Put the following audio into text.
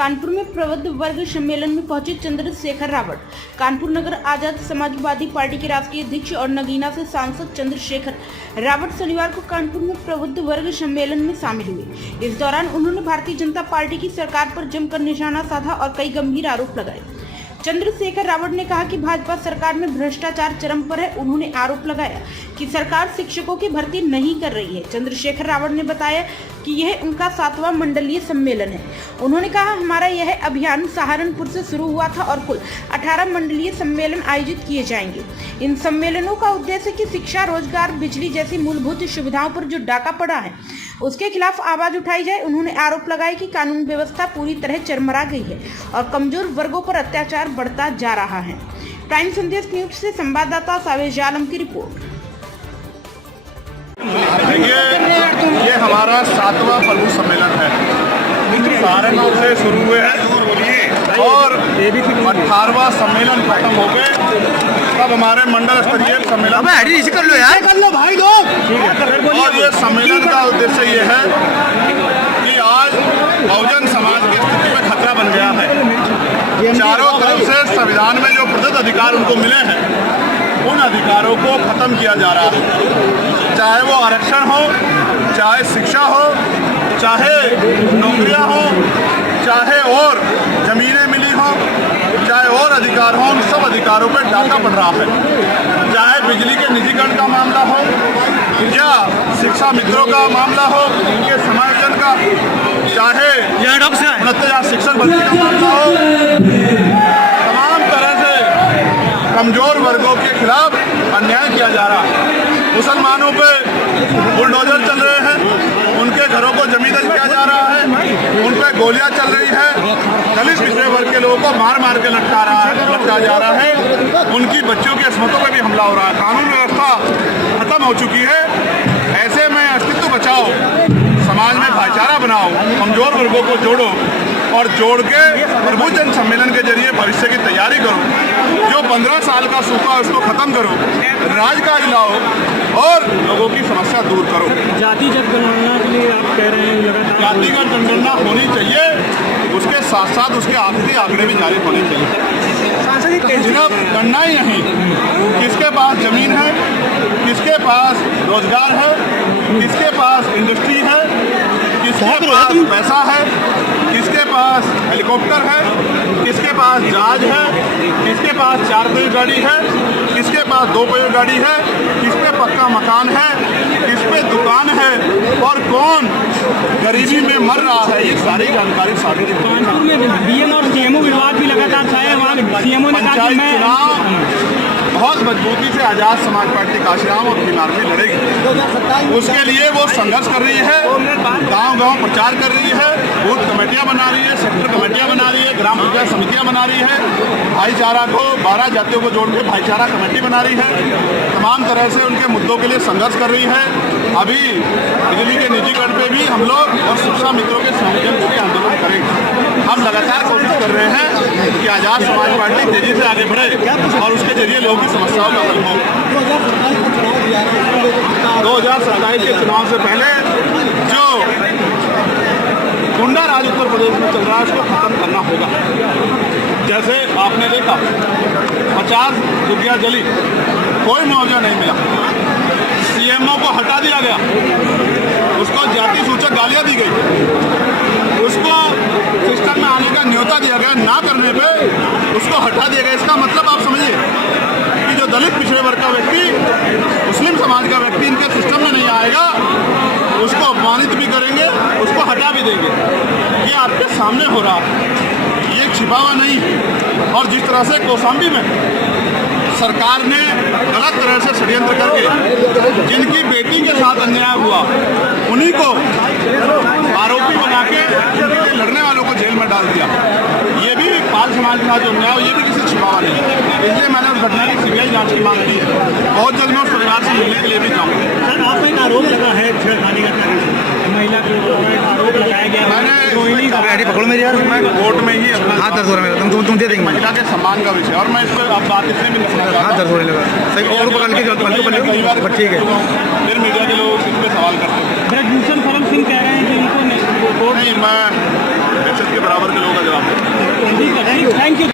कानपुर में प्रबुद्ध वर्ग सम्मेलन में पहुंचे चंद्रशेखर रावत। कानपुर नगर आजाद समाजवादी पार्टी के राष्ट्रीय अध्यक्ष और नगीना से सांसद चंद्रशेखर रावत शनिवार को कानपुर में प्रबुद्ध वर्ग सम्मेलन में शामिल हुए। इस दौरान उन्होंने भारतीय जनता पार्टी की सरकार पर जमकर निशाना साधा और कई गंभीर आरोप लगाए। चंद्रशेखर रावत ने कहा कि भाजपा सरकार में भ्रष्टाचार चरम पर है। उन्होंने आरोप लगाया कि सरकार शिक्षकों की भर्ती नहीं कर रही है। चंद्रशेखर रावत ने बताया कि यह उनका 7वां मंडलीय सम्मेलन है। उन्होंने कहा, हमारा यह अभियान सहारनपुर से शुरू हुआ था और कुल 18 मंडलीय सम्मेलन आयोजित किए जाएंगे। इन सम्मेलनों का उद्देश्य कि शिक्षा, रोजगार, बिजली जैसी मूलभूत सुविधाओं पर जो डाका पड़ा है उसके खिलाफ आवाज उठाई जाए। उन्होंने आरोप लगाया कि कानून व्यवस्था पूरी तरह चरमरा गई है और कमजोर वर्गों पर अत्याचार बढ़ता जा रहा है। प्राइम संदेश न्यूज से संवाददाता सावेज आलम की रिपोर्ट। ये हमारा 7वां प्रमुख सम्मेलन है। सहारनपुर से शुरू हुए हैं और 18वां सम्मेलन खत्म हो गए। तब हमारे मंडल स्तरीय सम्मेलन कर लो यार, कर लो भाई लोग। और ये सम्मेलन का उद्देश्य ये है कि आज बहुजन समाज की स्थिति में खतरा बन गया है। चारों तरफ से संविधान में जो प्रदत्त अधिकार उनको मिले हैं उन अधिकारों को खत्म किया जा रहा है। चाहे वो आरक्षण हो, चाहे शिक्षा हो, चाहे नौकरियां हो, चाहे और जमीनें मिली हो, चाहे और अधिकार हो, उन सब अधिकारों पर डाका पड़ रहा है। चाहे बिजली के निजीकरण का मामला हो या शिक्षा मित्रों का मामला हो, इनके समायोजन का, चाहे 69,000 शिक्षक भर्ती का मामला हो, तमाम तरह से कमजोर वर्गों के खिलाफ अन्याय किया जा रहा है। मुसलमानों पे बुलडोजर चल रहे हैं, उनके घरों को जमींदोज किया जा रहा है, उन पे गोलियां चल रही है, दलित पिछड़े वर्ग के लोगों को मार मार के लटका जा रहा है, उनकी बच्चों की अस्मतों पे भी हमला हो रहा है। कानून व्यवस्था खत्म हो चुकी है। ऐसे में अस्तित्व बचाओ, समाज में भाईचारा बनाओ, कमजोर वर्गों को जोड़ो और जोड़ के प्रबुद्ध जन सम्मेलन के जरिए भविष्य की तैयारी करो। जो 15 साल का सूखा है उसको खत्म करो, राजकाज लाओ और लोगों की समस्या दूर करो। जातिगत जनगणना के लिए आप कह रहे हैं लगातार जातिगत जनगणना होनी चाहिए, उसके साथ साथ उसके आखिरी आंकड़े भी जारी होने चाहिए। सिर्फ गणना ही नहीं, किसके पास जमीन है, किसके पास रोजगार है, किसके पास इंडस्ट्री है, किसके पास पैसा है, किसके पास हेलीकॉप्टर है, किसके पास जहाज है, किसके पास 4 पहिया गाड़ी है, किसके पास 2 पहिया गाड़ी है, किस पे पक्का मकान है, किस पे दुकान है और कौन गरीबी में मर रहा है, ये सारी जानकारी सारी। कानपुर में डीएम और सीएमओ विवाद भी लगातार था। वहाँ सीएमओ ने कहा कि मैं बहुत मजबूती से आजाद समाज पार्टी काशीराम और भीम आर्मी लड़ेगी। उसके लिए वो संघर्ष कर रही है, गांव-गांव प्रचार कर रही है, बूथ कमेटियां बना रही है, सेक्टर कमेटियां बना रही है, ग्राम पंचायत समितियां बना रही है, भाईचारा को 12 जातियों को जोड़ के भाईचारा कमेटी बना रही है, तमाम तरह से उनके मुद्दों के लिए संघर्ष कर रही है। अभी बिजली के निजीकरण पे भी हम लोग और शिक्षा मित्रों के संयोजन को भी आंदोलन करेंगे। हम लगातार कोशिश कर रहे हैं कि आजाद समाज पार्टी तेजी से आगे बढ़े और उसके जरिए लोगों की समस्याओं का हल हो। 2027 के चुनाव से पहले जो गुंडा राज उत्तर प्रदेश में चल रहा है उसको खत्म करना होगा। जैसे आपने देखा 50 दुर्गिया जली, कोई मुआवजा नहीं मिला, सीएमओ को हटा दिया गया, उसको जाति सूचक गालियां दी गई, उसको सिस्टम में आने का न्योता दिया गया, ना करने पे उसको हटा दिया गया। इसका मतलब आप समझिए कि जो दलित पिछड़े वर्ग का व्यक्ति, मुस्लिम समाज का व्यक्ति इनके सिस्टम में नहीं आएगा, उसको अपमानित भी करेंगे, उसको हटा भी देंगे। ये आपके सामने हो रहा है, ये छिपा हुआ नहीं है। और जिस तरह से कौशाम्बी में सरकार ने गलत तरह से षड्यंत्र करके जिनकी बेटी के साथ अन्याय हुआ उन्हीं को आरोपी बना के उनके लड़ने वालों को जेल में डाल दिया, ये भी पाल समाज का जो अन्याय, ये भी किसी छिपा हुआ नहीं है। इसलिए मैंने उस घटना की सीबीआई जांच की मांग की है। बहुत जल्द मैं उस परिवार से मिलने के लिए भी जाऊँगा। सर, आप एक आरोप लगा है छेड़खानी का महिला के आरोप लगाया गया। मैंने पकड़ो मेरी यार, मैं कोर्ट में ही अपना हाथ दर्द हो रहा है, तुम दे देंगे महिला के सम्मान का विषय, और मैं इस पर अब बात इसमें भी नहीं, हाथ दर्द होने लगा सही। और पकड़ के ठीक है, फिर मीडिया के लोग इस पर सवाल करते हैं। भूषण शरण सिंह कह रहे हैं कि इनको नहीं, मैं दहशत के बराबर के लोगों का जवाब थैंक यू।